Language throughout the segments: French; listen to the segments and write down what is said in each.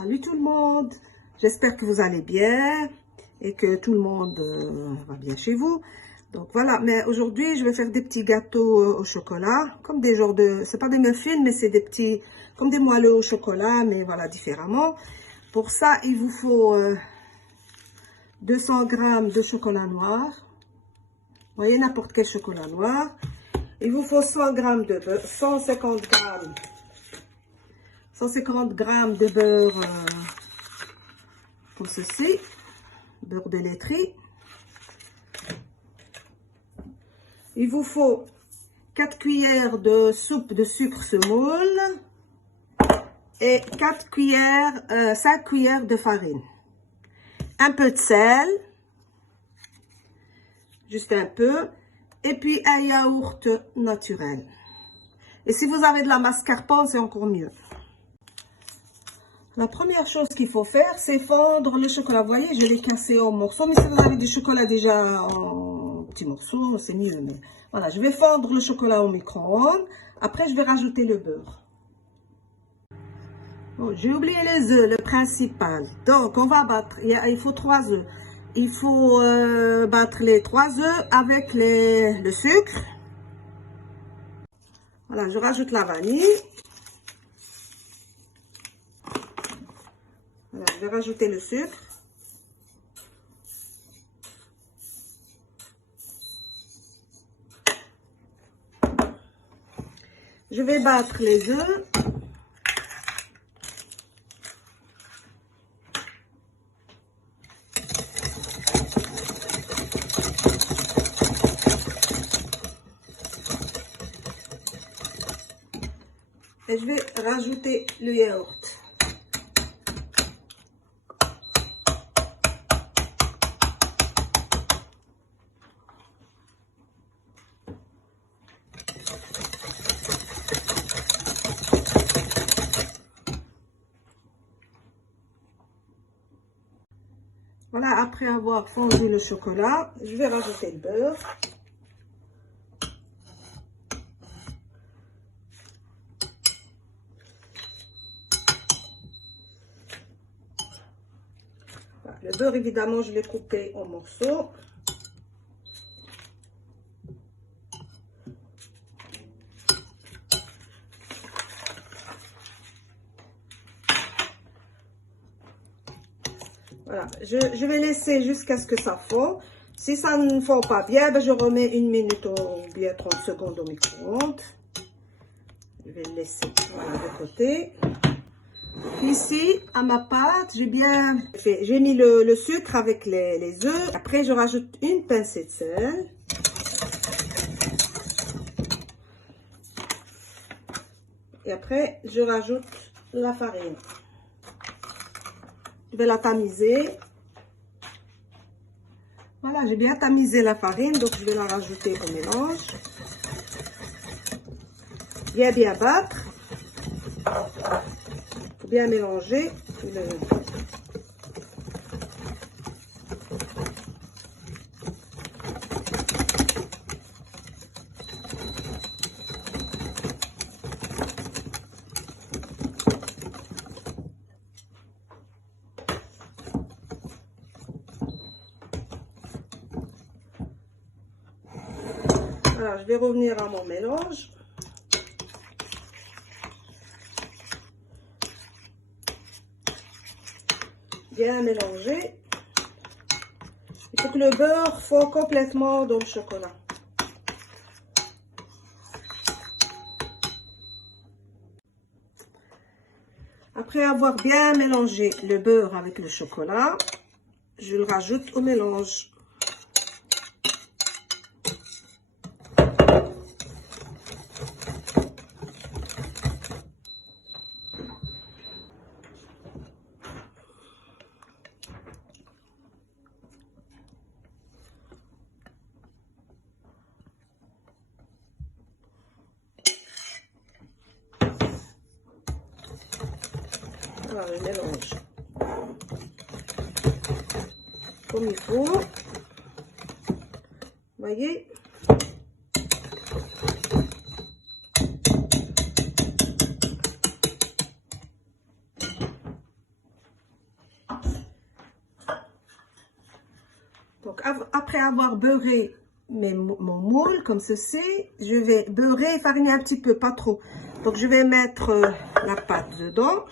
Salut tout le monde, j'espère que vous allez bien et que tout le monde va bien chez vous. Donc voilà, mais aujourd'hui je vais faire des petits gâteaux au chocolat, comme des genres de, c'est pas des muffins mais c'est des petits, comme des moelleux au chocolat, mais voilà, différemment. Pour ça il vous faut 200 g de chocolat noir, vous voyez, n'importe quel chocolat noir. Il vous faut 100 g de beurre, 150 g de beurre pour ceci, beurre de laiterie. Il vous faut 4 cuillères de soupe de sucre semoule et 5 cuillères de farine. Un peu de sel, juste un peu, et puis un yaourt naturel. Et si vous avez de la mascarpone, c'est encore mieux. La première chose qu'il faut faire, c'est fondre le chocolat. Vous voyez, je l'ai cassé en morceaux, mais si vous avez du chocolat déjà en petits morceaux, c'est mieux. Mais voilà, je vais fondre le chocolat au micro-ondes. Après, je vais rajouter le beurre. Bon, j'ai oublié les œufs, le principal. Donc, on va battre. Il faut 3 œufs. Il faut battre les 3 œufs avec le sucre. Voilà, je rajoute la vanille. Voilà, je vais rajouter le sucre. Je vais battre les œufs. Et je vais rajouter le yaourt. Voilà, après avoir fondu le chocolat, je vais rajouter le beurre. Voilà, le beurre, évidemment, je l'ai coupé en morceaux. Voilà, je vais laisser jusqu'à ce que ça fond. Si ça ne fond pas bien, ben je remets 1 minute ou bien 30 secondes au micro-ondes. Je vais le laisser voilà, de côté. Ici, à ma pâte, j'ai mis le sucre avec les œufs. Après, je rajoute une pincée de sel. Et après, je rajoute la farine. Je vais la tamiser. Voilà, j'ai bien tamisé la farine, donc je vais la rajouter au mélange. Bien battre. Il faut bien mélanger. Voilà, je vais revenir à mon mélange. Bien mélanger. Il faut que le beurre fond complètement dans le chocolat. Après avoir bien mélangé le beurre avec le chocolat, je le rajoute au mélange. Voilà, je mélange comme il faut. Vous voyez? après avoir beurré mon moule, comme ceci, je vais beurrer et fariner un petit peu, pas trop. Donc, je vais mettre la pâte dedans.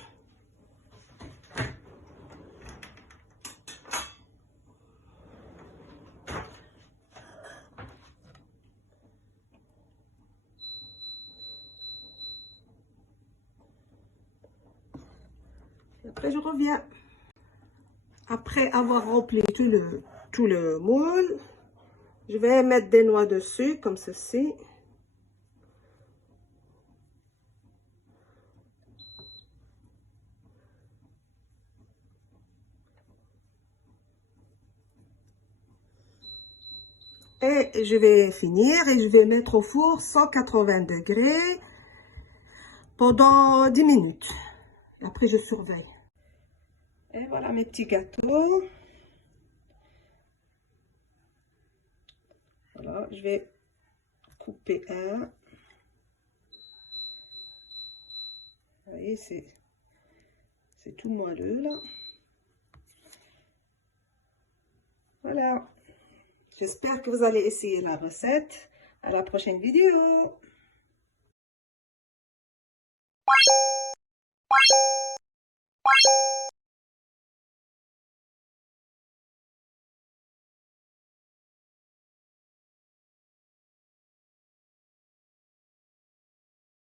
Et après, je reviens. Après avoir rempli tout le moule, je vais mettre des noix dessus, comme ceci. Et je vais finir et je vais mettre au four 180 degrés pendant 10 minutes. Après, je surveille. Et voilà mes petits gâteaux. Voilà, je vais couper un. Vous voyez, c'est tout moelleux là. Voilà. J'espère que vous allez essayer la recette. À la prochaine vidéo.